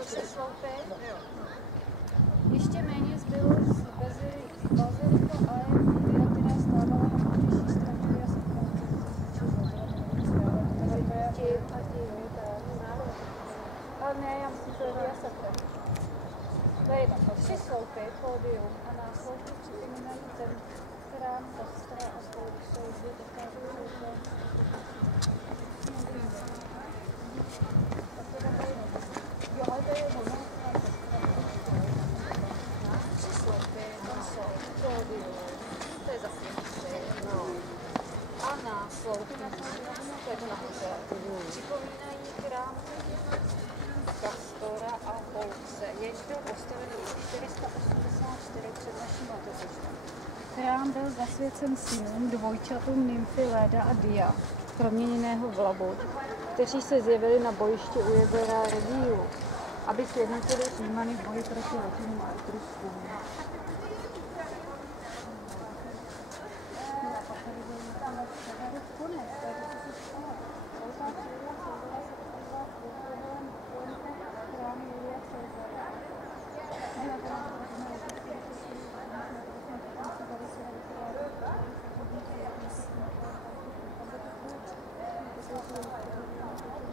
tři sloupy. Ještě méně zbylo z bazilika a která stávala na protější straně ale ne, já myslím, že je Diasakra. To je tři sloupy, pódium a následně připomínají ten chrám, kostra a spolu jsou dvě dokážou jo, ale to je ono. Tři sloupy, tam jsou pódium, to je zasvědčí, a násloupy, to je to nahoře, připomínají chrám Kastora a Polce. Jež byl postaven v 484 před naším letopočtem. Chrám byl zasvěcen synům dvojčatům nymfy Léda a Dia, proměněného v labuť, kteří se zjevili na bojišti u jezera Regiu, aby sjednotili Římany v boji proti Latinům a Etruskům.